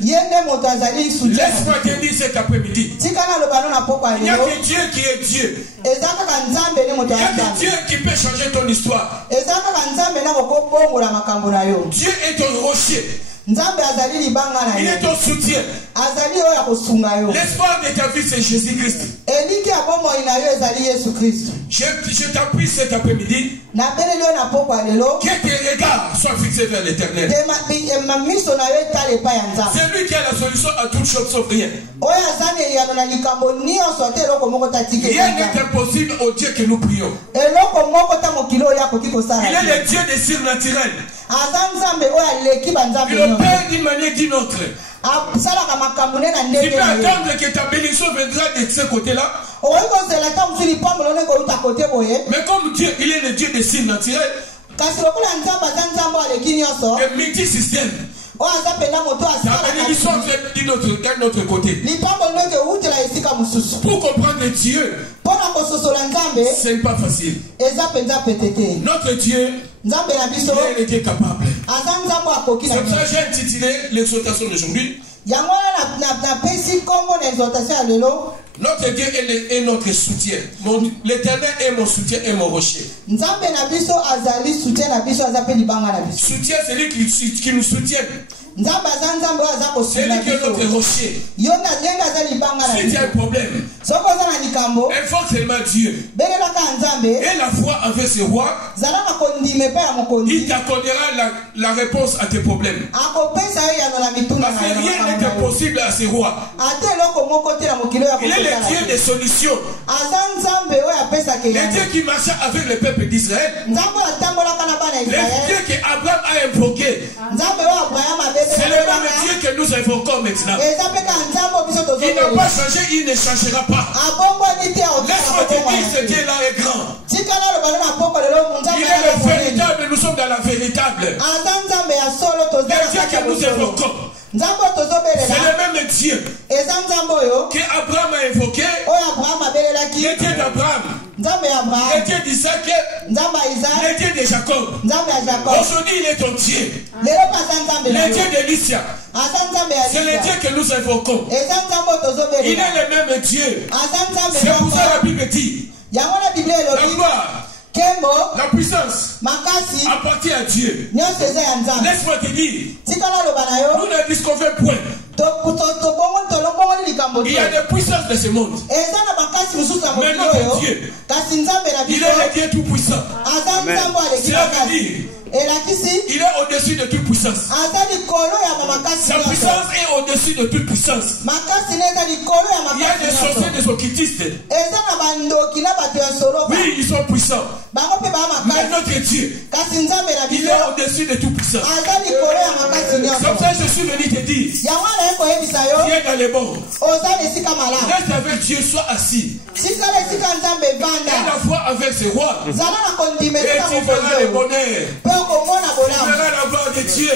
Laisse-moi te dire cet après-midi. Il y a que Dieu qui est Dieu. Il y a que Dieu qui peut changer ton histoire. Dieu est ton rocher. Il est ton soutien. L'espoir de ta vie, c'est Jésus-Christ. Je t'appuie cet après-midi. Que tes regards soient fixés vers l'éternel. C'est lui qui a la solution à toutes choses sauf rien. Rien n'est impossible au Dieu que nous prions. Il est le Dieu des surnaturels. Il opère d'une manière d'une autre. Tu peux attendre que ta bénédiction viendra de ce côté-là. Mais comme Dieu, il est le Dieu des surnaturels, le multisystème, ta bénédiction vient d'un autre côté. Pour comprendre Dieu, ce n'est pas facile. Notre Dieu, il est Dieu capable. C'est pour ça que j'ai intitulé l'exhortation d'aujourd'hui. Notre Dieu est notre soutien. L'Éternel est mon soutien et mon rocher. Soutien, c'est lui qui nous soutient. C'est lui qui est notre rocher. Si tu as un problème, invoque seulement Dieu. Et la foi envers ce roi, il t'accordera la réponse à tes problèmes. Parce que rien n'est impossible à ce roi. Il est le Dieu des solutions. Le Dieu qui marchait avec le peuple d'Israël. Le Dieu qu'Abraham a invoqué. C'est le même Dieu que nous invoquons maintenant. Il n'a pas changé, il ne changera pas. Laisse-moi te dire, ce Dieu-là est grand. Il est le véritable, nous sommes dans la véritable. Le Dieu que nous invoquons, c'est le même Dieu qu'Abraham a invoqué. Le Dieu d'Abraham, le Dieu d'Isaac, le Dieu de Jacob. Aujourd'hui, il est ton Dieu. Le Dieu d'Élisha, c'est le Dieu que nous invoquons. Il est le même Dieu. C'est pour ça la Bible dit la gloire, la puissance appartient à Dieu. Laisse-moi te dire, nous ne disconvenons point. Il y a des puissances de ce monde. Mais notre Dieu, il est le Dieu tout puissant. Cela veut dire, il est au-dessus de toute puissance. Sa puissance est au-dessus de toute puissance. Il y a des sorciers, des occultistes. Oui, ils sont puissants. Mais notre Dieu, il est au-dessus de toute puissance. Comme ça, je suis venu te dire, viens dans les bons. Reste avec Dieu, sois assis. Et la foi avec ce roi. Et tu verras le bonheur. Tu verras la gloire de Dieu.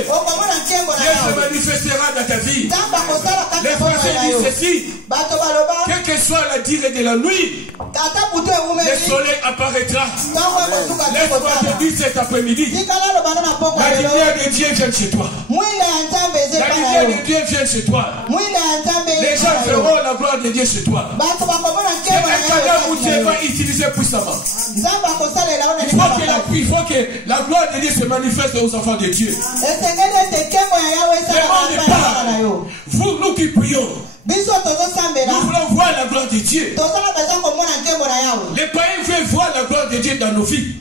Dieu se manifestera dans ta vie. Les Français disent ceci: quelle que soit la durée de la nuit, le soleil apparaîtra. Laisse-moi te dire cet après-midi, la lumière de Dieu vient chez toi. La lumière de Dieu vient chez toi. Les gens verront la gloire de Dieu chez toi. C'est un canal où Dieu va utiliser puissamment. Il faut que la gloire de Dieu se manifeste aux enfants de Dieu. Vous, nous qui prions, nous voulons voir la gloire de Dieu. Les païens veulent voir la gloire de Dieu dans nos vies.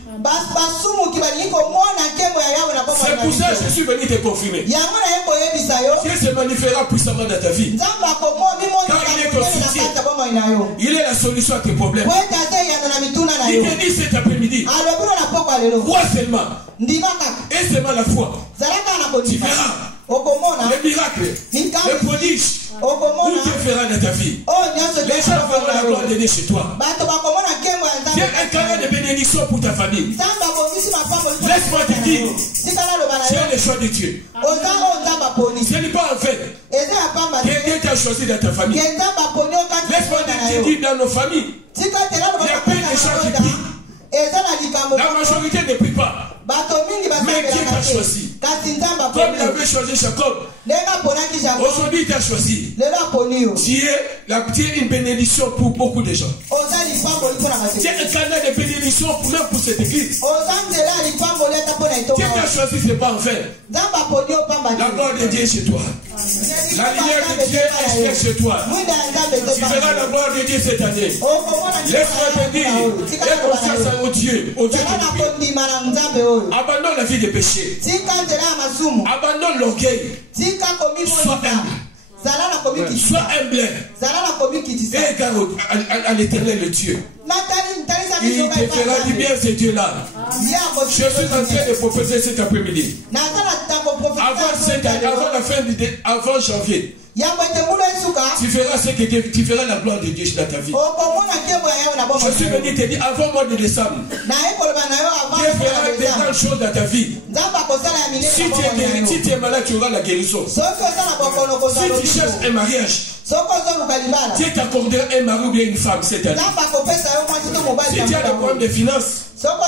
C'est pour ça que je suis venu te confirmer. Dieu se manifestera puissamment dans ta vie. Car il est ton soutien. Il est la solution à tes problèmes. Il te dit cet après-midi, crois seulement. Et seulement la foi. Tu verras les miracles, les prodiges, où Dieu fera dans ta vie. Les gens verront la gloire de Dieu chez toi. Dieu est un canal de bénédiction pour ta famille. Laisse-moi te dire, tu as le choix de Dieu. Ce n'est pas en fait que Dieu t'a choisi dans ta famille. Laisse-moi te dire, dans nos familles, il y a plein de gens qui prient. La majorité ne prie pas. Mais Dieu t'a choisi. Comme il avait choisi Jacob, aujourd'hui il t'a choisi. Tu es une bénédiction pour beaucoup de gens. Tu es un canal de bénédiction même pour cette église. Dieu t'a choisi, ce n'est pas en vain. La gloire de Dieu est chez toi. La lumière de Dieu est chez toi. Tu verras la gloire de Dieu cette année. Laisse-moi te dire, aie confiance au Dieu. Au Dieu qui te prie. Abandonne la vie de péché. Abandonne l'orgueil. Sois humble. Sois humble. Et regarde à l'Éternel le Dieu. Il te fera du bien, ce Dieu-là. Je suis en train de prophétiser cet après-midi. Avant janvier. Tu feras ce que tu feras la gloire de Dieu dans ta vie. Je suis venu te dire avant mois de décembre. Dieu fera des grandes choses dans ta vie. Si tu es malade, tu auras la guérison. Si tu cherches un mariage, Dieu t'accordera un mari ou bien une femme cette année. Si tu as des problèmes de finances, avant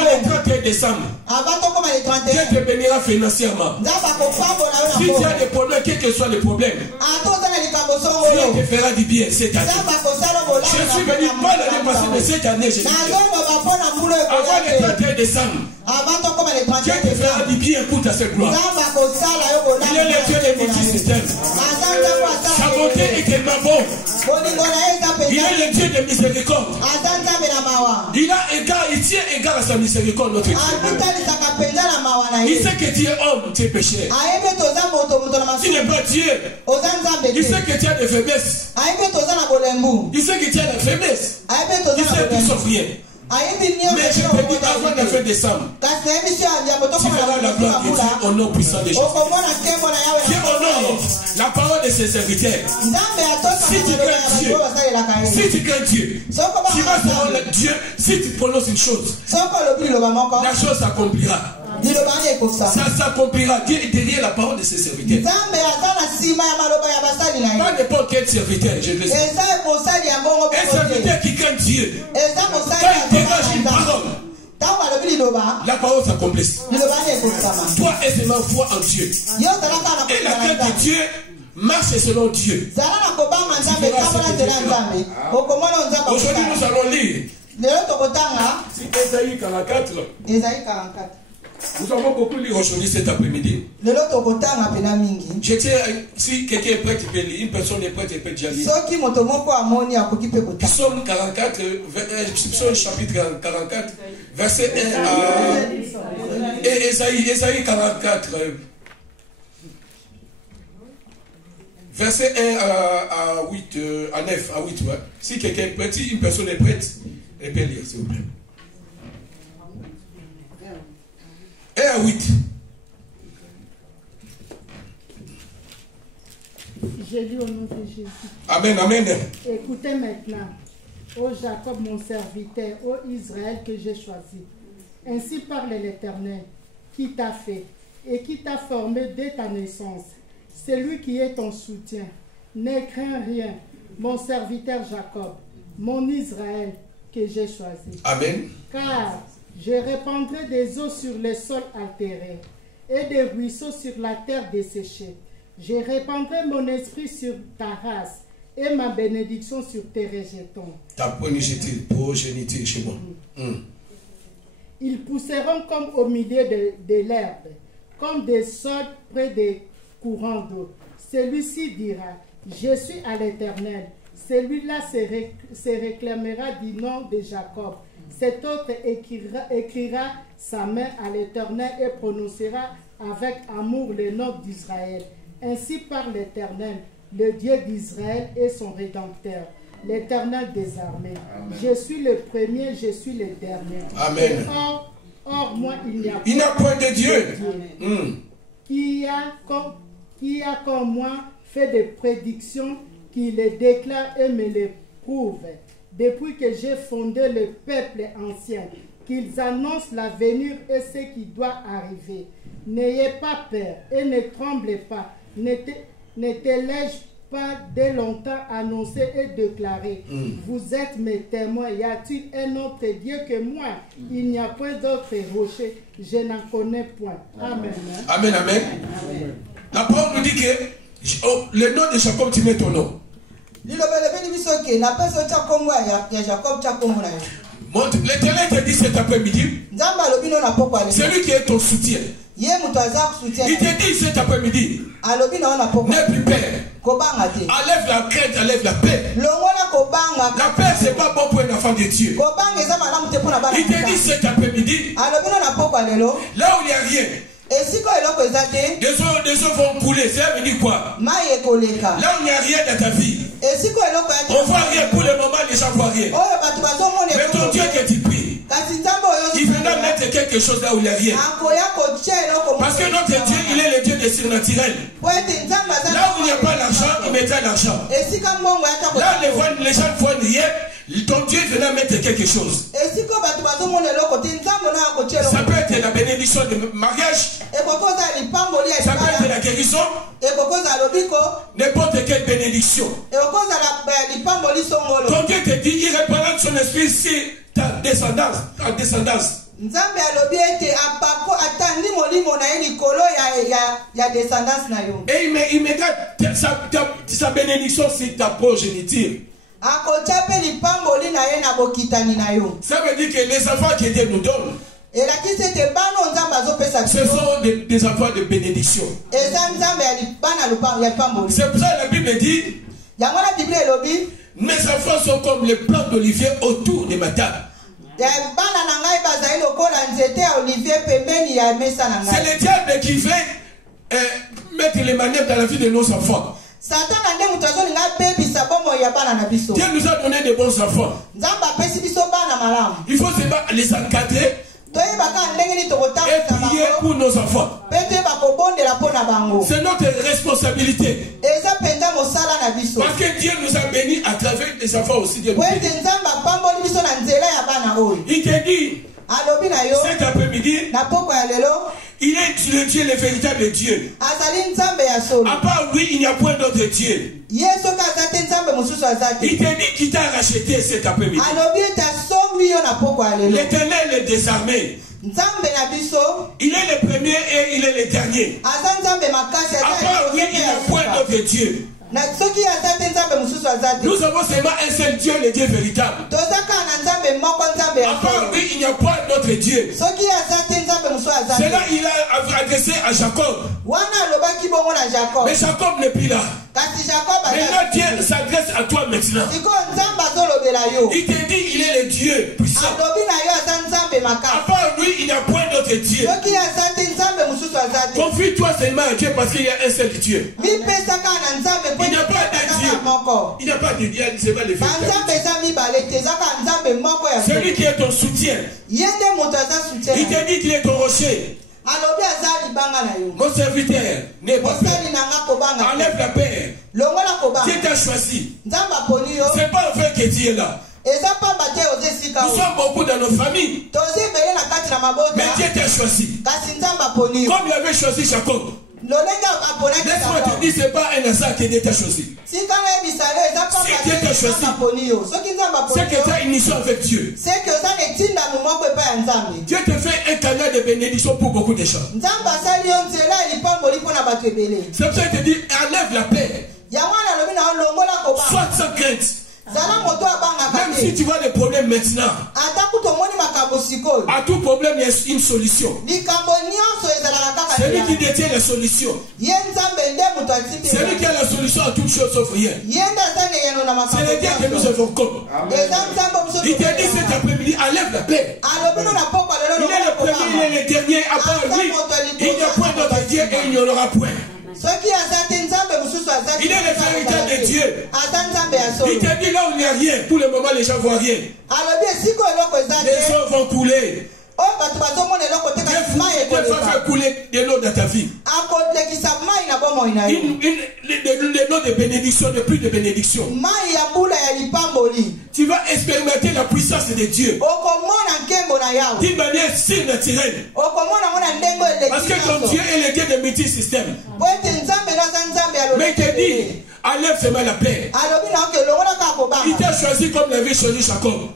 le 31 décembre, Dieu te bénira financièrement. Si tu as des problèmes, quels que soient les problèmes, Dieu te fera du bien cette année. Je suis venu pas l'année passée, mais cette année, je dis avant le 31 décembre, Dieu te fera du bien pour ta seule gloire. Il est le Dieu des multisystèmes. Sa bonté est tellement bonne. Il est le Dieu de miséricorde. Il tient égard à sa miséricorde, notre Dieu. Il sait que tu es homme, tu es pécheur. Tu n'es pas Dieu. Il sait que tu as des faiblesses. Il sait que tu as la faiblesse. Il sait que tu ne souffres rien. Mais je te dis avant la fin décembre, tu verras la gloire de Dieu au nom puissant de Jésus. Dieu honore la parole de ses serviteurs. Si tu crains Dieu, tu vas selon Dieu. Si tu prononces une chose, la chose s'accomplira. Ça s'accomplira. Dieu est derrière la parole de ses serviteurs. Pas n'importe quel serviteur, je veux dire. Un serviteur qui craint Dieu. Quand il dégage une parole, la parole s'accomplisse. Toi et seulement foi en Dieu. Et la crainte de Dieu marche selon Dieu. Aujourd'hui nous allons lire Ésaïe 44. Nous avons beaucoup lu aujourd'hui cet après-midi. Je tiens, si quelqu'un est prêt, il peut lire. Une personne est prête, il peut déjà lire. Psaume 44, Psaume chapitre 44, verset 1 à... Et Ésaïe 44, verset 1 à 8, à 9, à 8. Ouais. Si quelqu'un est prêt, si une personne est prête, elle peut lire, s'il vous plaît. 1 à 8. J'ai lu au nom de Jésus. Amen, amen. Écoutez maintenant, ô Jacob mon serviteur, ô Israël que j'ai choisi. Ainsi parle l'Éternel, qui t'a fait et qui t'a formé dès ta naissance. C'est lui qui est ton soutien. Ne crains rien, mon serviteur Jacob, mon Israël que j'ai choisi. Amen. Car je répandrai des eaux sur les sols altérés et des ruisseaux sur la terre desséchée. Je répandrai mon esprit sur ta race et ma bénédiction sur tes rejetons. Ta progéniture chez moi. Ils pousseront comme au milieu de l'herbe, comme des saules près des courants d'eau. Celui-ci dira, je suis à l'Éternel. Celui-là se réclamera du nom de Jacob. Cet autre écrira sa main à l'Éternel et prononcera avec amour le nom d'Israël. Ainsi parle l'Éternel, le Dieu d'Israël et son Rédempteur, l'Éternel des armées. Amen. Je suis le premier, je suis le dernier. Amen. Or moi, il n'y a point de Dieu. Qui a comme moi fait des prédictions, qui les déclare et me les prouve. Depuis que j'ai fondé le peuple ancien, qu'ils annoncent l'avenir et ce qui doit arriver. N'ayez pas peur et ne tremblez pas. Ne t'élève pas dès longtemps annoncé et déclaré. Vous êtes mes témoins. Y a-t-il un autre Dieu que moi? Il n'y a point d'autre rocher. Je n'en connais point. Amen. Amen, amen. La parole nous dit que le nom de Jacob, tu mets ton nom. L'Éternel te dit cet après-midi, c'est lui qui est ton soutien. Il te dit cet après-midi, n'aie plus peur. Enlève la crainte, enlève la paix. La paix, c'est pas bon pour un enfant de Dieu. Il te dit cet après-midi, là où il n'y a rien, des eaux vont couler. Ça veut dire quoi? Là où il n'y a rien dans ta vie, on voit rien pour le moment, les gens voient rien. Mais ton Dieu que tu pries, il viendra mettre quelque chose là où il n'y a rien. Parce que notre Dieu, il est le Dieu des surnaturels. Là où il n'y a pas d'argent, il mettra l'argent. Là où les gens ne voient rien, ton Dieu viendra mettre quelque chose. Ça peut être la bénédiction de mariage. Ça peut être la guérison. N'importe quelle bénédiction. Ton Dieu te dit, il reprendra son esprit sur ta descendance. Ta descendance. Et il mettra sa bénédiction sur ta progéniture. Ça veut dire que les enfants que Dieu nous donne, ce sont des enfants de bénédiction. C'est pour ça que la Bible dit, mes enfants sont comme les plants d'olivier autour de ma table. C'est le diable qui fait mettre les manœuvres dans la vie de nos enfants. Dieu nous a donné de bons enfants. Il faut seulement les encadrer et prier pour nos enfants. C'est notre responsabilité. Parce que Dieu nous a bénis à travers les enfants aussi. Il te dit cet après-midi, il est le Dieu, le véritable Dieu. À part lui, il n'y a point d'autre Dieu. Il te dit qu'il t'a racheté cet après-midi. L'Éternel est désarmé. Il est le premier et il est le dernier. À part lui, il n'y a point d'autre Dieu. Nous avons seulement un seul Dieu, le Dieu véritable. À part lui, il n'y a pas d'autre Dieu. Cela, il a adressé à Jacob. Mais Jacob n'est plus là. Maintenant, Dieu s'adresse à toi maintenant. Il te dit, il est le Dieu puissant. À part lui, il n'y a point d'autre Dieu. Confie-toi seulement à Dieu parce qu'il y a un seul Dieu. Il n'y a pas de Dieu. Il n'y a pas de Dieu. C'est pas le celui qui est ton soutien. Il te dit qu'il est ton rocher. Mon serviteur n'est pas peur. Enlève la peur. Dieu t'a choisi. C'est pas en fait que Dieu est là. Nous sommes beaucoup dans nos familles. Mais Dieu t'a choisi. Comme il avait choisi Jacob. Laisse-moi te dire, ce n'est pas un hasard que Dieu t'a choisi. Si Dieu t'a choisi, c'est que tu as une mission avec Dieu. Dieu te fait un canal de bénédiction pour beaucoup de gens. C'est pour ça qu'il te dit, enlève la paix. Sois sans crainte. Même si tu vois des problèmes maintenant, à tout problème il y a une solution. Celui qui détient la solution, celui qui a la solution à toutes choses sauf rien, c'est le Dieu que nous invoquons. Il te dit cet après-midi, enlève la paix. Il est le premier, il est le dernier. À part lui, il n'y a point d'autre Dieu et il n'y en aura point. Il est le véritable Dieu. Il te dit là où il n'y a rien. Pour le moment, les gens ne voient rien. Les eaux vont couler. Dieu va faire couler de l'eau dans ta vie. De l'eau de bénédiction, de plus de bénédiction. Tu vas expérimenter la puissance de Dieu d'une manière surnaturelle. Parce que ton Dieu est le Dieu de multisystème. Mais il te dit, enlève seulement la paix. Il t'a choisi comme l'avait choisi Jacob.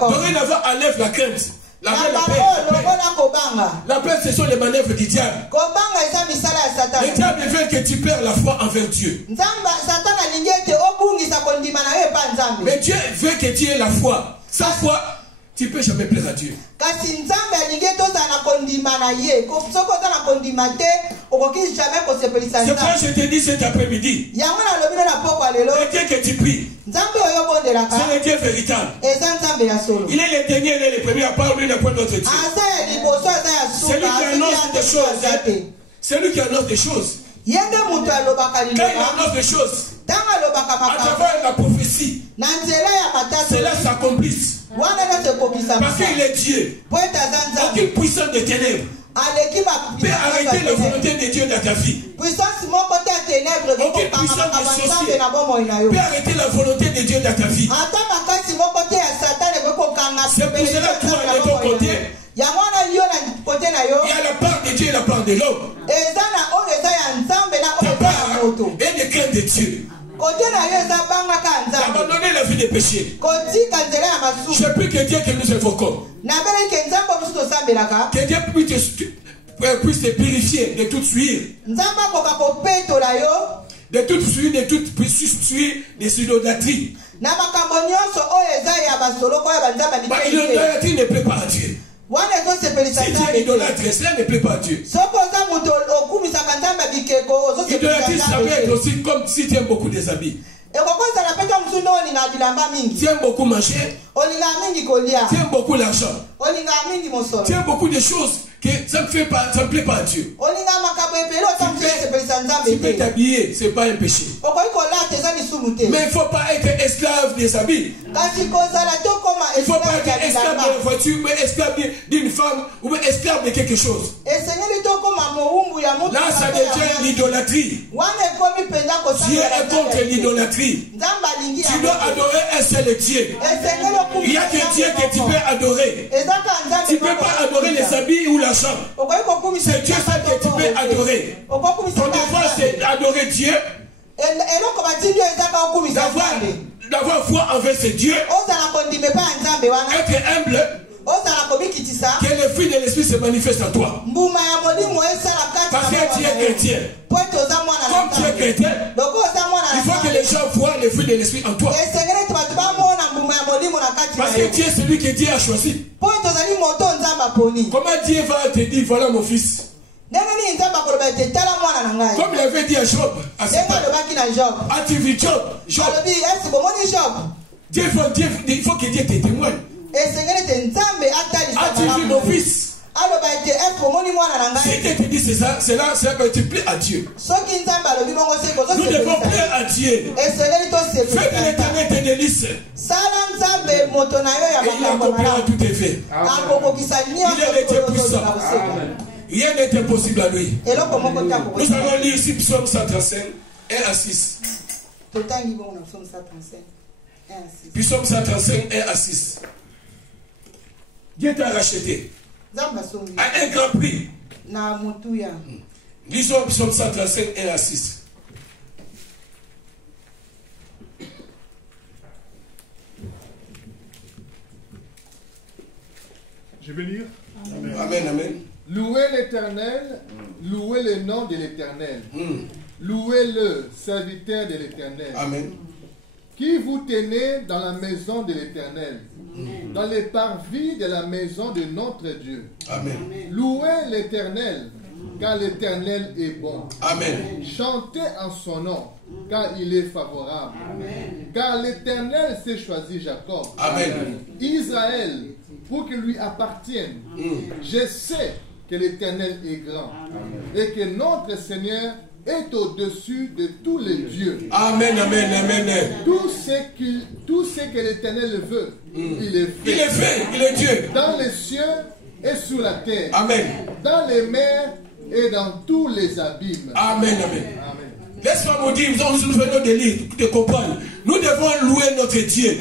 Dorénavant, enlève la crainte. La paix, ce sont les manœuvres du diable. Le diable veut que tu perds la foi envers Dieu. Mais Dieu veut que tu aies la foi. Sans foi, tu ne peux jamais plaire à Dieu. C'est pourquoi je te dis cet après-midi. Le Dieu que tu pries, c'est le Dieu véritable. Il est le dernier, il est le premier, à part lui, il n'y a pas d'autre Dieu. C'est lui qui annonce des choses. C'est lui qui annonce des choses. Quand il annonce des choses, à travers la prophétie, cela s'accomplisse. Parce qu'il est Dieu. Aucune puissance de ténèbres peut arrêter la volonté de Dieu dans ta vie. Aucune puissance de sorcier peut arrêter la volonté de Dieu dans ta vie. C'est pour cela que toi, de ton côté, il y a la part de Dieu et la part de l'homme. Ta part est de crainte de Dieu. Abandonner la vie des péchés. Je prie que Dieu que nous invoquons, que Dieu puisse te purifier de toute suie, de toute suie, de toute suie, de idolâtrie. L'idolâtrie ne plaît pas à Dieu. Si tu es idolâtre, cela ne plaît pas à Dieu. L'idolâtrie, ça peut être aussi comme si tu aimes beaucoup des habits. Tu aimes beaucoup manger. Tu aimes beaucoup l'argent. Tu aimes beaucoup de choses que ça ne plaît pas à Dieu. Tu peux t'habiller, ce n'est pas un péché. Mais il ne faut pas être esclave des habits. Il ne faut pas être esclave de la voiture, mais esclave d'une femme ou esclave de quelque chose. Là, ça devient l'idolâtrie. Dieu est contre l'idolâtrie. Tu dois adorer un seul Dieu. Il n'y a que Dieu que tu peux adorer. Tu ne peux pas adorer les habits ou l'argent. C'est Dieu ça que tu peux adorer. Ton devoir, c'est d'adorer Dieu. D'avoir foi envers ce Dieu. Être humble. Que le fruit de l'esprit se manifeste en toi. Parce que tu es chrétien. Comme tu es chrétien, il faut que les gens voient le fruit de l'esprit en toi. Parce que tu es celui que Dieu a choisi. Comment Dieu va te dire, voilà mon fils? Comme il avait dit à Job, as-tu vu Job? Il faut que Dieu te témoigne. As-tu vu mon fils? Si Dieu te dit cela que tu plais à Dieu. Nous devons plaire à Dieu. Fais de l'Éternel tes délices. Et il accomplira tout tes faits. Il est le Dieu puissant. Rien n'est impossible à lui. Nous allons lire ici Psaume 135, 1 à 6. Psaume 135, 1 à 6. Dieu t'a racheté à un grand prix. Lisons Psaume 135, 1 à 6. Je vais lire. Amen, amen. Amen. Louez l'Éternel, louez le nom de l'Éternel. Louez-le, serviteur de l'Éternel. Amen. Qui vous tenez dans la maison de l'Éternel, dans les parvis de la maison de notre Dieu. Amen. Louez l'Éternel, car l'Éternel est bon. Amen. Chantez en son nom, car il est favorable. Amen. Car l'Éternel s'est choisi Jacob. Amen. Israël, pour qu'il lui appartienne. Je sais que l'Éternel est grand. Amen. Et que notre Seigneur est au-dessus de tous les dieux. Amen, amen, amen. Tout ce que l'Éternel veut, il est fait. Il est fait, il est Dieu. Dans les cieux et sur la terre. Amen. Dans les mers et dans tous les abîmes. Amen, amen. Amen. Laisse-moi vous dire, nous venons de lire, de comprendre. Nous devons louer notre Dieu.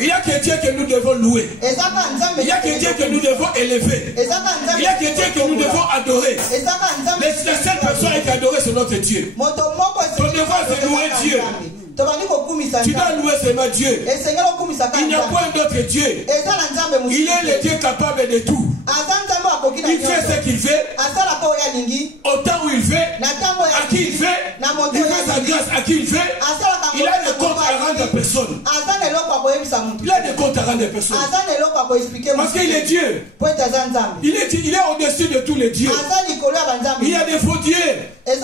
Il y a que Dieu que nous devons louer. Il y a que Dieu que nous devons élever. Il y a que Dieu que nous devons adorer. La seule personne qui est adorée, c'est notre Dieu. Ton devoir, c'est louer Dieu. Tu dois louer seulement Dieu. Il n'y a point d'autre Dieu. Il est le Dieu capable de tout. Il fait ce qu'il fait, au temps où il fait, à qui il fait, il fait sa grâce à qui il fait. Il a des comptes à rendre à personne. Il a des comptes à rendre à personne. Parce qu'il est Dieu. Il est au-dessus de tous les dieux. Il y a des faux dieux. Mais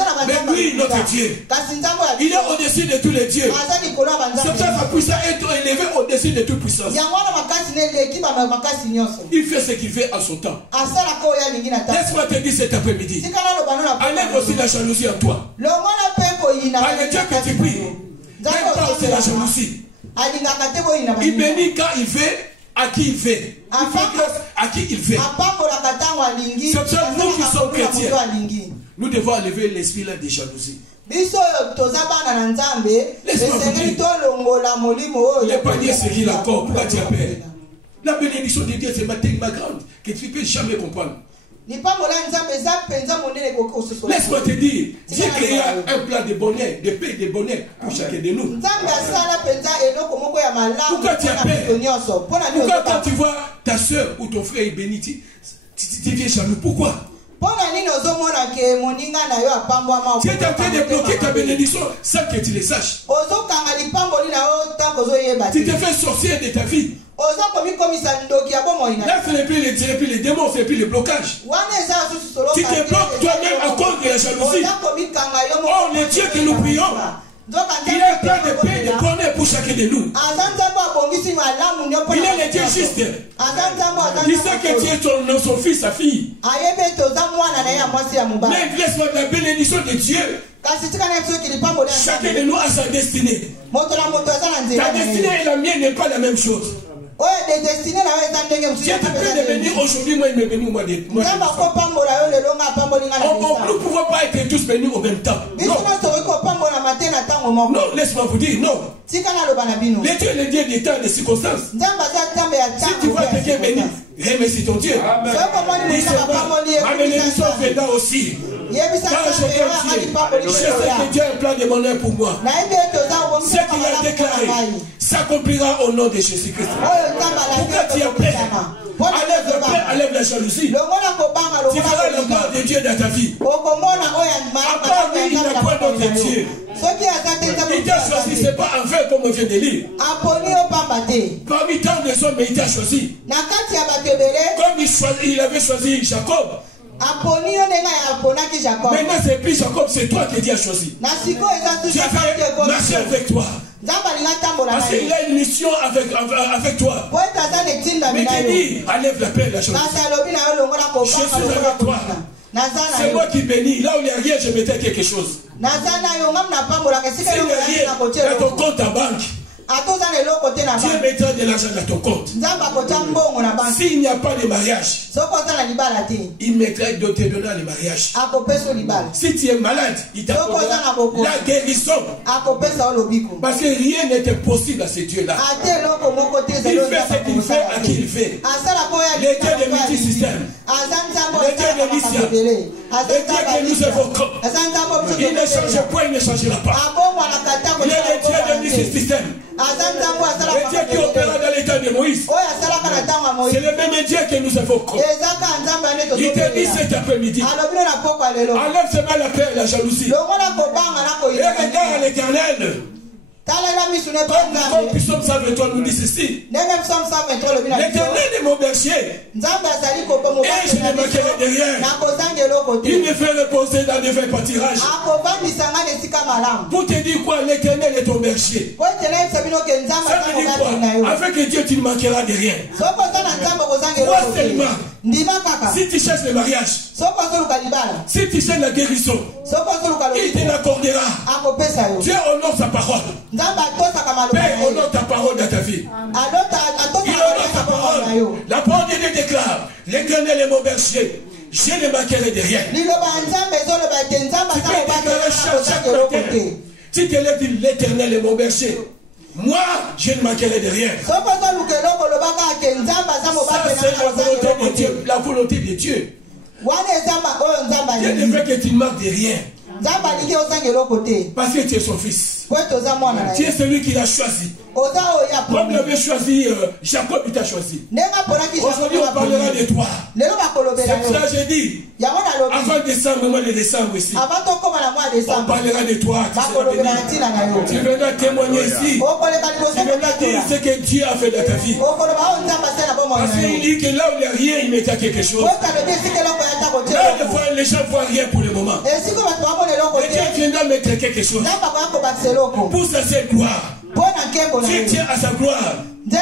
lui, notre Dieu, il est au-dessus de tous les dieux. C'est pour ça que sa puissance est élevée au-dessus de toute puissance. Il fait ce qu'il fait à son temps. Laisse-moi te dire cet après-midi. Enlève aussi la jalousie en toi. Par le Dieu que tu pries, n'aime pas aussi la jalousie. Il bénit quand il fait, à qui il fait. Il fait grâce à qui il fait. C'est pour ça que nous qui sommes chrétiens, nous devons enlever l'esprit de jalousie. Les paniers se rit encore. Pourquoi tu as peur? La bénédiction de Dieu, c'est tellement grande que tu ne peux jamais comprendre. Laisse-moi te dire, Dieu créa un plan de bonheur, de paix, de bonheur pour chacun de nous. Pourquoi tu as peur? Pourquoi quand tu vois ta soeur ou ton frère est béni, tu viens jaloux? Pourquoi? Tu es en train de bloquer ta bénédiction sans que tu le saches. Tu te fais sorcier de ta vie. Là, ce n'est plus les démons, c'est plus le blocage. Tu te bloques toi-même à cause de la jalousie. Oh, le Dieu que nous prions, il a un plan de paix et de bonheur pour chacun de nous. Il est le Dieu juste. Il sait que tu es son fils, sa fille. Mais laisse-moi la bénédiction de Dieu. Chacun de nous a sa destinée. Ta destinée et la mienne n'est pas la même chose. Dieu te peut devenir aujourd'hui, moi il me bénit au mois de mai. On ne pouvons pas être tous bénis au même temps. Non, laisse-moi vous dire, non. Le Dieu est le Dieu des temps et des circonstances. Si tu vois quelqu'un béni, remercie ton Dieu. Ma bénédiction viendra aussi. Quand je viens, je sais que Dieu a un plan de bonheur pour moi. Ce qu'il a déclaré s'accomplira au nom de Jésus-Christ. Pourquoi tu as peur? Enlève le peur, enlève la jalousie. Tu verras le gloire de Dieu dans ta vie. Encore lui, il n'a point d'autre Dieu. Il t'a choisi, ce n'est pas en vain comme on vient de lire. Parmi tant de hommes, il t'a choisi. Comme il avait choisi Jacob. Maintenant, c'est plus Jacob, c'est toi que Dieu a choisi. Dieu a marché avec toi. Parce qu'il a une mission avec toi. Mais il dit, enlève la paix, la chose. Je suis avec toi. C'est moi qui bénis. Là où il n'y a rien, je mettais quelque chose. S'il n'y a rien dans ton compte en banque, Dieu mettra de l'argent dans ton compte. S'il n'y a pas de mariage, il mettra d'autres donnant le mariage. Si tu es malade, il t'apportera la guérison. Parce que rien n'est impossible à ce Dieu-là. Il fait ce qu'il fait à qui il fait. Le Dieu de multisystème. Le Dieu de mission. Le Dieu que nous évoquons. Il ne change pas, il ne changera pas. Il est le Dieu de multisystème. Le Dieu qui opéra dans l'état de Moïse. C'est le même Dieu que nous évoquons. Il te dit cet après-midi, enlève seulement la peur et la jalousie. Et regarde à l'Éternel. Comme Psaume 123 nous dit ceci. L'Éternel est mon berger. Et je ne manquerai de rien. Il me fait reposer dans des verts pâturages. Pour te dire quoi, l'Éternel est ton berger. Ça veut dire quoi? Avec Dieu, tu ne manqueras de rien. Toi seulement. Si tu cherches le mariage, si tu cherches la guérison, il te l'accordera. Dieu honore sa parole. Père honore ta parole dans ta vie. Il honore ta parole. La parole de Dieu déclare, l'Éternel est mon berger. Je ne manquerai de rien. Tu peux déclarer chaque chaque matin, si tu élèves l'Éternel est mon berger, moi, je ne manquerai de rien. Ça, c'est la volonté de Dieu. Dieu ne veut que tu ne manques de rien. Parce que tu es son fils. Tu es celui qui l'a choisi. Comme il avait choisi Jacob, il t'a choisi. Aujourd'hui, on parlera de toi. C'est pour ça que j'ai dit, avant décembre, mois de décembre ici, on parlera de toi. Tu viendras témoigner ici. Tu viendras dire ce que Dieu a fait dans ta vie. Parce qu'il dit que là où il n'y a rien, il mettra quelque chose. Là, les gens ne voient rien pour le moment. Et Dieu viendra mettre quelque chose. Pour sa seule gloire. Tu tiens à sa gloire. Il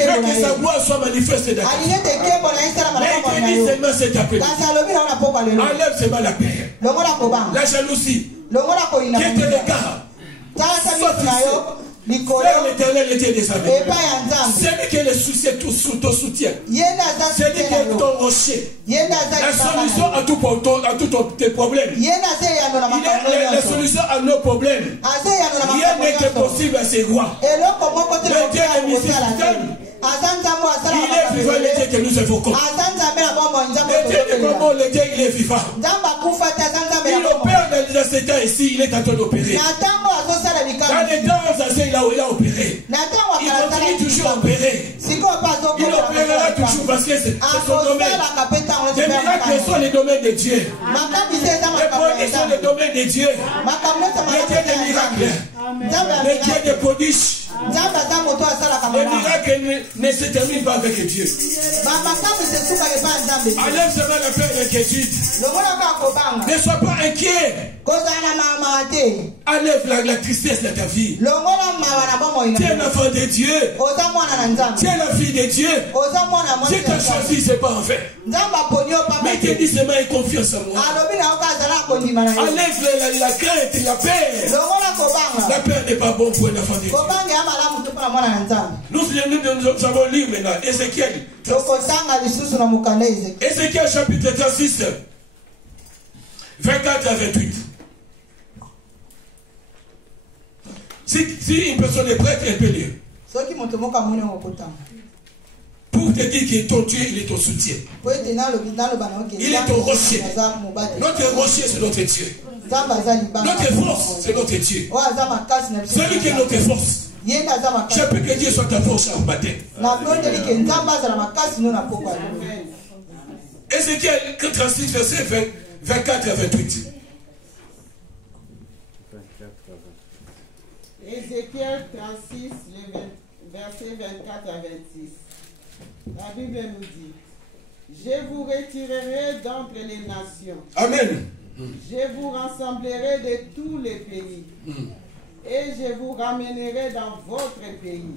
veut que sa gloire soit manifestée dans ta vie. Mais il dit seulement cet après-midi. Enlève seulement la paix, la jalousie, qui était le cas. Frère, l'Éternel était des amis. Celui qui est le souci, ton soutien. Celui qui est ton rocher. La solution à tous tes problèmes. Il est la solution à nos problèmes. Rien n'est impossible à ses rois. Le Dieu est miséricordieux. Il est vivant, le Dieu que nous évoquons. Le Dieu de comment le Dieu il est vivant. Il opère dans ces temps ici, il est en train d'opérer. Dans les temps il a opéré. Il continue toujours à opérer. Il opérera toujours parce que c'est son domaine. Les miracles sont les domaines de Dieu. Les prodiges sont les domaines de Dieu. Le Dieu des miracles. Le Dieu des prodiges. Les miracles ne se terminent pas avec Dieu. Enlève seulement la peur d'inquiétude. Ne sois pas inquiet. Enlève la tristesse de ta vie. Tu es un enfant de Dieu. Tu es la fille de Dieu. Dieu t'a choisi, c'est pas en fait. Mais il te dit seulement et confiance en moi. Enlève la crainte et la peur. La peur n'est pas bon pour un enfant de Dieu. Nous avons lu maintenant Ézéchiel. Ézéchiel chapitre 36, 24 à 28. Si une personne est prête, elle peut lire. Pour te dire que ton Dieu, il est ton soutien. Il est ton rocher. Notre rocher, c'est notre Dieu. Notre force, c'est notre Dieu. Celui qui est notre force. Je peux que Dieu soit ta force au matin. Ézéchiel 36, verset 24 à 28. Ézéchiel 36, verset 24 à 26. La Bible nous dit: je vous retirerai d'entre les nations. Amen. Je vous rassemblerai de tous les pays. Et je vous ramènerai dans votre pays.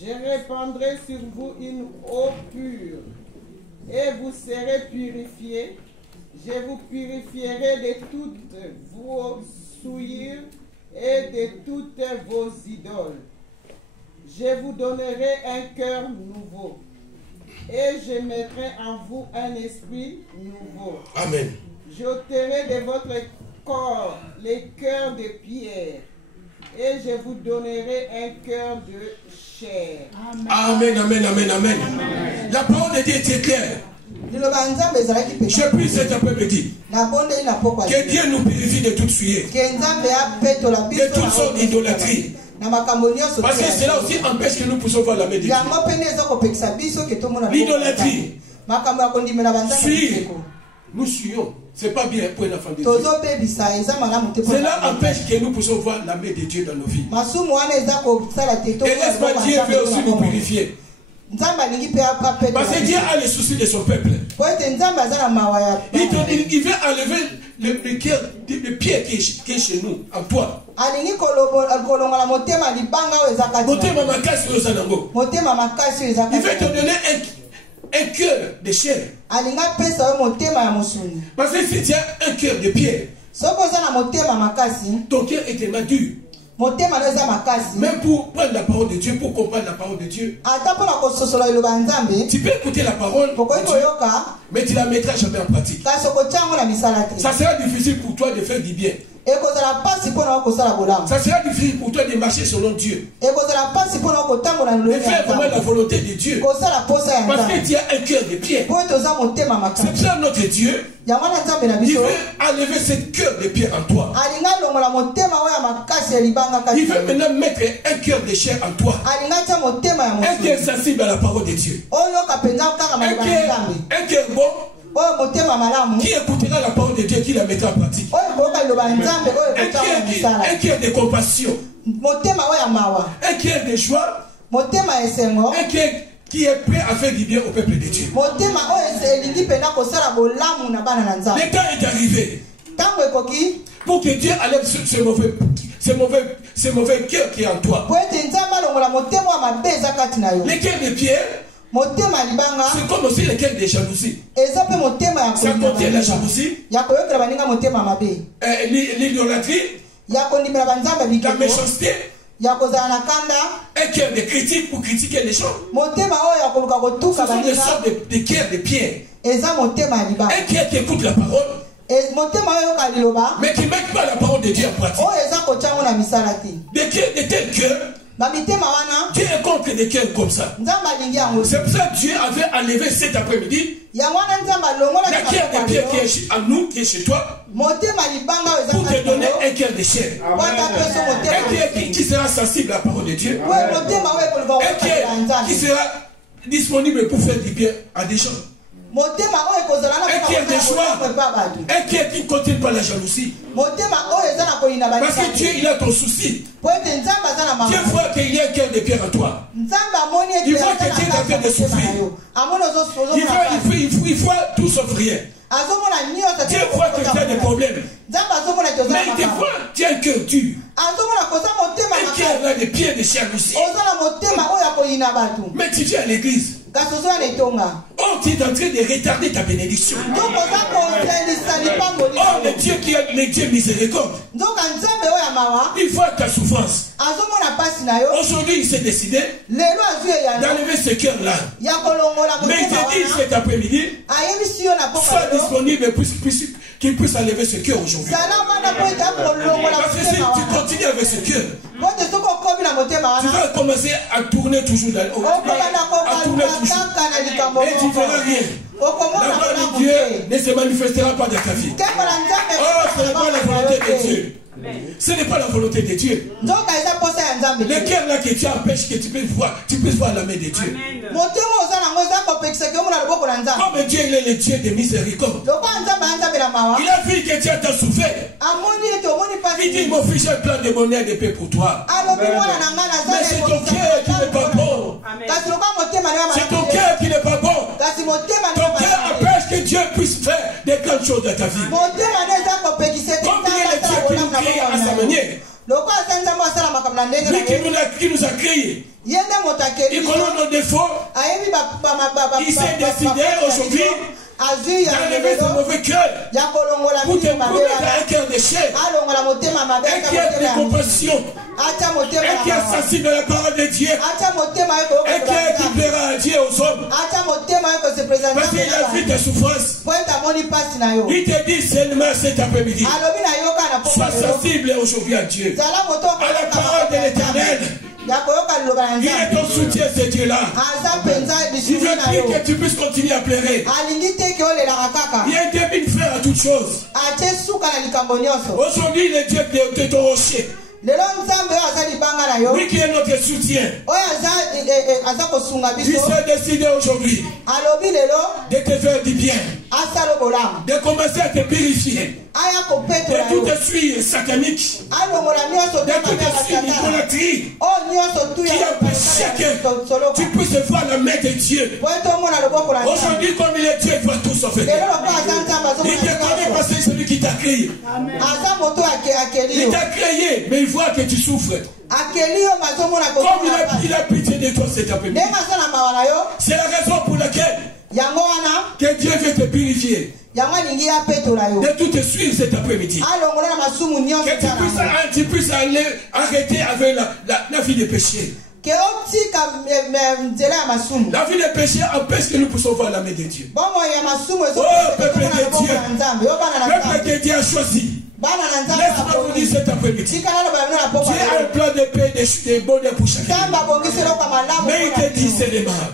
Je répandrai sur vous une eau pure. Et vous serez purifiés. Je vous purifierai de toutes vos souillures et de toutes vos idoles. Je vous donnerai un cœur nouveau. Et je mettrai en vous un esprit nouveau. Amen. J'ôterai de votre corps les cœurs de pierre. Et je vous donnerai un cœur de chair. Amen, amen, amen, amen. La parole de Dieu est claire. Je prie cet après-midi que Dieu nous purifie de toute souillure, de toute sorte d'idolâtrie. Parce que cela aussi empêche que nous puissions voir la méditation. L'idolâtrie. Nous fuyons. C'est pas bien pour un enfant de Dieu. Cela empêche que nous puissions voir la main de Dieu dans nos vies. Et n'est-ce pas, Dieu veut aussi nous purifier. Parce que Dieu a le souci de son peuple. Il veut enlever le cœur, le pied qui est chez nous, en toi. Il veut te donner un cœur de chair. Parce que si tu as un cœur de pierre, ton cœur est mature. Même pour prendre la parole de Dieu, pour comprendre la parole de Dieu, tu peux écouter la parole de Dieu, mais tu ne la mettras jamais en pratique. Ça sera difficile pour toi de faire du bien. Ça sera difficile pour toi de marcher selon Dieu. De faire vraiment la volonté de Dieu. Parce que tu as un cœur de pierre. C'est ça notre Dieu. Il veut enlever ce cœur de pierre en toi. Il veut maintenant mettre un cœur de chair en toi. Un cœur sensible à la parole de Dieu. Un cœur bon. Qui écoutera la parole de Dieu, qui la mettra en pratique. Un cœur de compassion. Un cœur de joie. Un cœur qui est prêt à faire du bien au peuple de Dieu. Le temps est arrivé pour que Dieu enlève ce mauvais cœur qui est en toi. Le cœur de pierre, c'est comme aussi le cœur de jalousie. Ça contient la jalousie, l'idolâtrie, la méchanceté, un cœur de critique pour critiquer les gens. Ce sont des sortes de cœurs de pierre. Un cœur qui écoute la parole, mais qui ne met pas la parole de Dieu en pratique. De tel cœur, Dieu est contre des cœurs comme ça. C'est pour ça que Dieu avait enlevé cet après-midi la cœur de pierre qui est en nous, qui est chez toi, pour te donner un cœur de chair. Un cœur qui sera sensible à la parole de Dieu. Un cœur qui sera disponible pour faire du bien à des gens. Un cœur de joie, un cœur qui ne contient pas la jalousie. Parce que Dieu, il a ton souci. Dieu voit qu'il y a un cœur de pierre en toi. Il voit que tu es en train de souffrir. Il voit tout sauf rien. Dieu voit que tu as des problèmes. Mais il te voit, tu as un cœur dur. Un cœur là de pierre de jalousie. Mais tu viens à l'église. Oh, tu es en train de retarder ta bénédiction. Oh, le Dieu qui est le Dieu miséricorde. Il voit ta souffrance. Aujourd'hui, il s'est décidé d'enlever ce cœur-là. Mais il te dit cet après-midi, sois disponible qu'il puisse enlever ce cœur aujourd'hui. Parce que si tu continues avec ce cœur, tu vas commencer à tourner toujours là. Et tu ne feras rien. La gloire de Dieu ne se manifestera pas dans ta vie. Oh, ce n'est pas la volonté de Dieu. Ce n'est pas la volonté de Dieu. Le cœur là que tu empêches que tu puisses voir la main de Dieu. Comme Dieu, il est le Dieu de miséricorde. Il a vu que tu as souffert. Il dit, mon fils, j'ai plein de monnaie de paix pour toi. Mais c'est ton cœur qui n'est pas bon. C'est ton cœur qui n'est pas bon. Ton cœur empêche que Dieu puisse faire des grandes choses dans ta vie. Comme il est le Dieu qui nous crée à sa manière. Lui qui nous a créés. Il connaît nos défauts. Il s'est décidé aujourd'hui d'enlever ce mauvais cœur pour te mettre un cœur de chair, un cœur de compassion, un cœur sensible à la parole de Dieu, un cœur qui plaira à Dieu aux hommes. Parce qu'il a vu tes souffrances. Il te dit seulement cet après-midi, sois sensible aujourd'hui à Dieu, à la parole de l'Éternel. Il est ton soutien, ce Dieu-là. Il veut dire que tu puisses continuer à pleurer. Il y a un début de faire à toutes choses. Aujourd'hui, le Dieu de ton rocher. Lui qui est notre soutien. Il s'est décidé aujourd'hui de te faire du bien, de commencer à te purifier de tout esprit satanique, de tout esprit d'idolâtrie qui empêche que tu puisses voir la main de Dieu. Aujourd'hui, comme il est Dieu, il voit tout sauf Dieu. Il te connaît parce que c'est celui qui t'a créé. Il t'a créé, mais il voit que tu souffres. Comme il a pitié de toi cet après-midi. C'est la raison pour laquelle Que Dieu veut te purifier. De tout te suivre cet après-midi. Que tu puisses aller arrêter avec la vie de péché. La vie de péché empêche que nous puissions voir la main de Dieu. Oh, peuple de Dieu. Peuple de Dieu a choisi. Laisse-moi vous dire cet après-midi. Dieu a un plan de paix, de bonheur pour chacun. Mais il te dit seulement,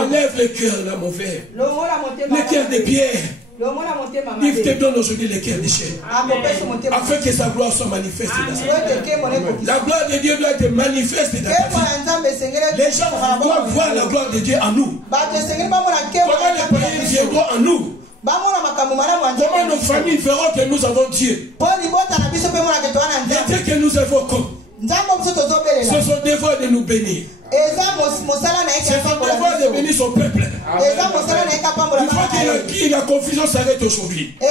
enlève le cœur là, mon frère. Le cœur de pierre. Il te donne aujourd'hui le cœur de chair. Afin que sa gloire soit manifeste dans ta vie. La gloire de Dieu doit être manifeste dans ta vie. Les gens doivent voir la gloire de Dieu en nous. Comment les païens viendront en nous? Comment nos familles verront que nous avons Dieu? Le Dieu que nous invoquons, c'est son devoir de nous bénir. C'est son devoir de bénir son peuple. Il faut que la confusion s'arrête aujourd'hui. Il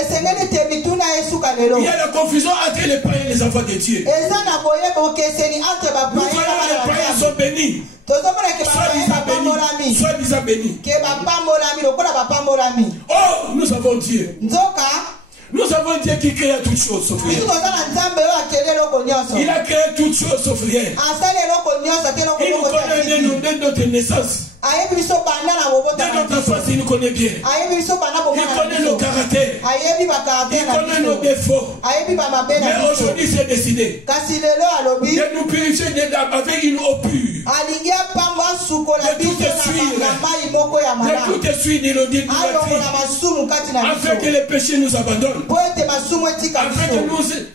y a la confusion entre les païens et les enfants de Dieu. Nous voyons les païens sont bénis. Sois béni. Oh, nous avons Dieu. Nous avons Dieu qui crée toutes choses sauf rien. Il a créé toutes choses sauf rien. Il nous connaît dès notre naissance. Dès notre enfance, il nous connaît bien. Il connaît nos caractères. Il connaît nos défauts. Mais aujourd'hui, c'est décidé de nous purifier avec une eau pure. De tout essuie de l'odile afin que les péchés nous abandonnent. Afin que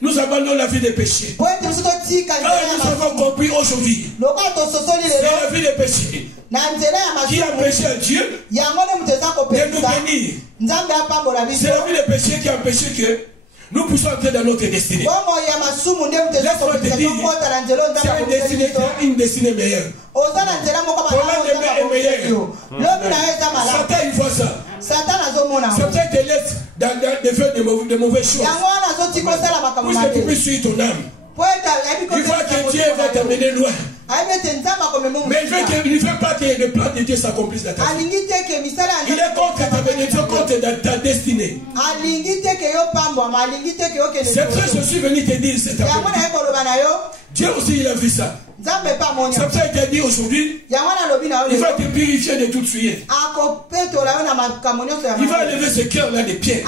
nous abandonnons la vie des péchés. Quand nous avons compris aujourd'hui, c'est la vie des péchés qui a péché à Dieu de nous bénir. C'est la vie des péchés qui a empêché que nous puissions entrer dans notre destinée. Laisse-moi te dire, c'est une destinée meilleure. Ton lendemain est meilleur. Satan, il voit ça. Satan te laisse de faire de mauvaises choses. Pour que tu puisses suivre ton âme. Il voit que Dieu va t'amener loin. Mais il ne veut pas que le plan de Dieu s'accomplisse dans ta vie. Il est contre ta bénédiction, contre ta destinée. C'est pour ça que je suis venu te dire cet après-midi. Dieu aussi il a vu ça. C'est pour ça qu'il t'a dit aujourd'hui, il va te purifier de toute souillure. Il va enlever ce cœur-là de pierre.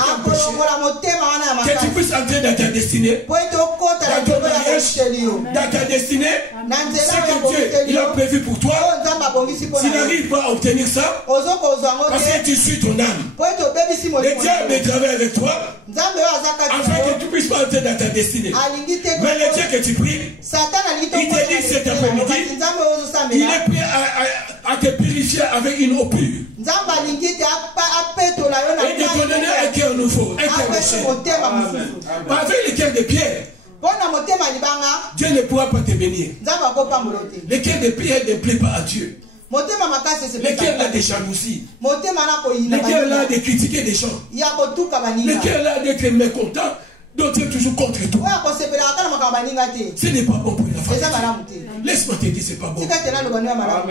Que tu puisses entrer dans ta destinée, dans ton mariage, dans ta destinée. Ce que Dieu il a prévu pour toi, s'il n'arrive pas à obtenir ça, parce que tu suis ton âme, le diable travaille avec toi, afin que tu puisses pas entrer dans ta destinée. Mais le Dieu que tu pries, il te dit cet après-midi, il est prêt à te purifier avec une eau pure. Et de te donner un cœur nouveau, un cœur de chair. Avec le cœur de pierre, Dieu ne pourra pas te bénir. Le cœur de pierre ne plaît pas à Dieu. Le cœur là de jalousie. Le cœur là de critiquer des gens. Le cœur là d'être mécontent. D'autres toujours contre toi. Ce n'est pas bon pour la famille. Laisse-moi te dire, c'est pas bon.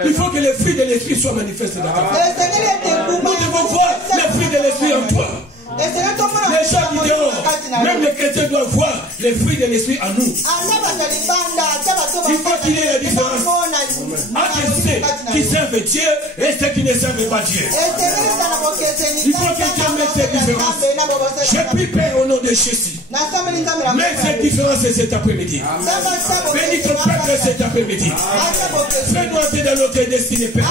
Il faut que les fruits de l'esprit soient manifestés dans ta vie. Nous devons voir les fruits de l'esprit en toi. Les gens du dehors, même les chrétiens doivent voir les fruits de l'esprit en nous. Il faut qu'il y ait la différence entre ceux qui servent Dieu et ceux qui ne servent pas Dieu. Il faut que Dieu mette cette différence. Je prie Père au nom de Jésus. Mets cette différence cet après-midi. Bénis ton peuple cet après-midi. Fais-nous entrer dans notre destinée, Père.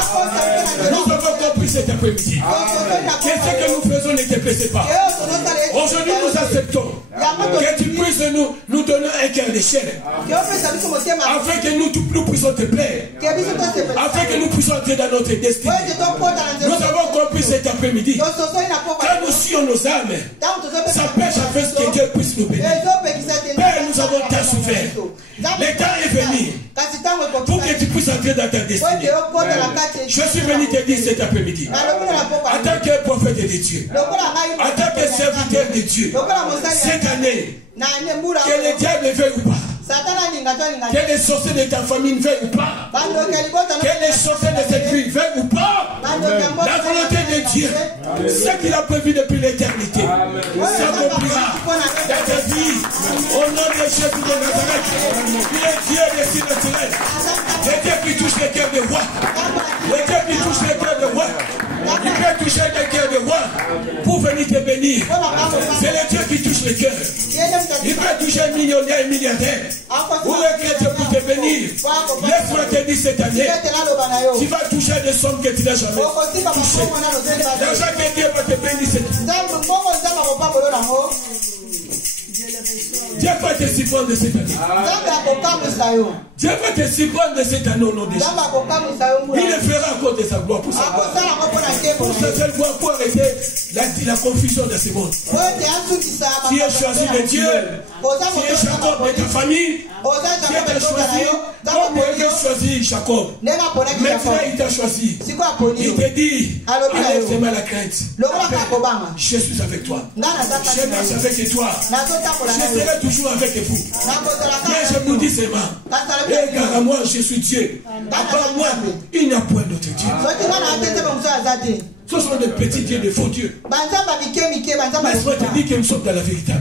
Nous avons compris cet après-midi que ce que nous faisons ne te plaisait pas. Aujourd'hui, nous acceptons que tu puisses nous donner un cœur de chair, afin que nous puissions te plaire, afin que nous puissions entrer dans notre destinée. Nous avons compris cet après-midi. Quand nous suivons nos âmes, ça pêche afin que Dieu puisse nous bénir. Père, nous avons tant souffert. Le temps est venu pour que tu puisses entrer dans ta destinée. Je suis venu te dire cet après-midi, en tant que prophète de Dieu, en tant que serviteur de Dieu, cette année, que le diable veuille ou pas, que les sorciers de ta famille veuillent ou pas, que les sorciers de cette ville veuillent ou pas, la volonté de Dieu. Ce qu'il a prévu depuis l'éternité s'accomplira dans ta vie. Au nom de Jésus de Nazareth, il est Dieu des signes naturels. Le Dieu qui touche les cœurs des rois. Le Dieu qui touche les cœurs des rois. Il peut toucher les cœurs des rois pour venir te bénir. C'est le Dieu qui touche les cœurs. Il peut toucher un millionnaire et milliardaire. Ou le chrétien pour te bénir. Laisse-moi te dire cette année, tu vas toucher des sommes que tu n'as jamais touchées. L'argent que Dieu va te bénir cette année. Dieu va te surprendre de cette année. Dieu va te surprendre de cette année au nom de Jésus. Il le fera à cause de sa gloire. Pour sa seule gloire, pour arrêter la confusion de ce monde. Tu es choisi de Dieu. Tu es Jacob de ta famille. Dieu t'a choisi. Comme il a choisi Jacob. Maintenant il t'a choisi. Il te dit, allez seulement la crainte. Je suis avec toi. Je marche avec toi. Je serai toujours avec vous. Mais je vous dis seulement, car à moi je suis Dieu. À part moi, il n'y a point d'autre Dieu. Ce sont des petits dieux, des faux dieux. Laisse-moi te dire que nous sommes dans la vérité.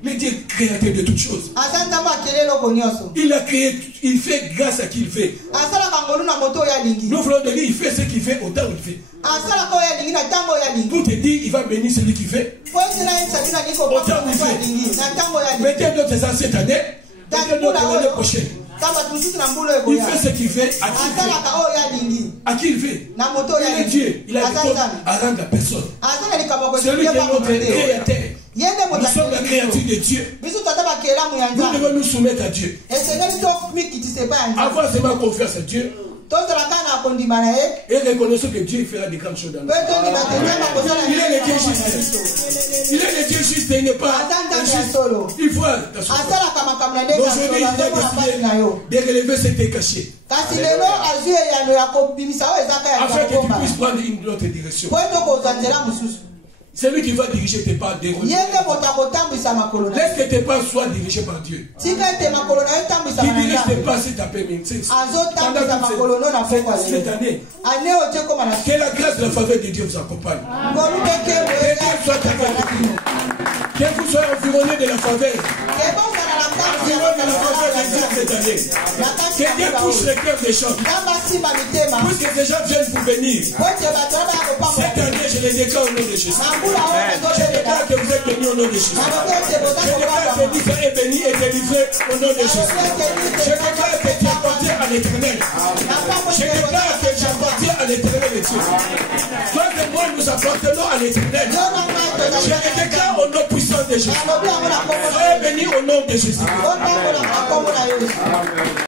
Le Dieu créateur de toutes choses. Il a créé, il fait grâce à qui il fait. Nous voulons de lui, il fait ce qu'il fait autant il fait. Pour te dire, il va bénir celui qui fait. Autant il fait. Mettez d'autres ans cette année, mettez d'autres l'année prochaine. Il fait ce qu'il fait, à qui il fait. Il est Dieu, il a des comptes à rendre à personne. Celui qui est notre créateur. Nous sommes la créature de Dieu. Nous devons nous soumettre à Dieu. Avoir seulement confiance à Dieu. Et reconnaissons que Dieu fera des grandes choses dans nous. Il est le Dieu juste. Il est le Dieu juste et il n'est pas injuste. Il faut aujourd'hui, il a décidé de relever ce qui est caché. Afin que tu puisses prendre une autre direction. C'est lui qui va diriger tes pas. Laisse que tes pas soient dirigés par Dieu. Qui dirige tes pas, c'est ta permis. Cette année, que la grâce de la faveur de Dieu vous accompagne. Que Dieu soit avec vous. Que vous soyez environnés de la faveur. Environnés de la faveur de Dieu cette année. Que Dieu touche les cœurs des gens. Puisque des gens viennent vous bénir. Cette année, je les déclare au nom de Jésus. Je déclare que vous êtes bénis au nom de Jésus. Je déclare que Dieu est béni et délivré au nom de Jésus. Je déclare que tu appartiens à l'éternel. Je déclare que tu appartiens à l'éternel de Dieu. Toi et moi, nous appartenons à l'éternel. Je déclare au nom puissant de Jésus. Soyez bénis au nom de Jésus.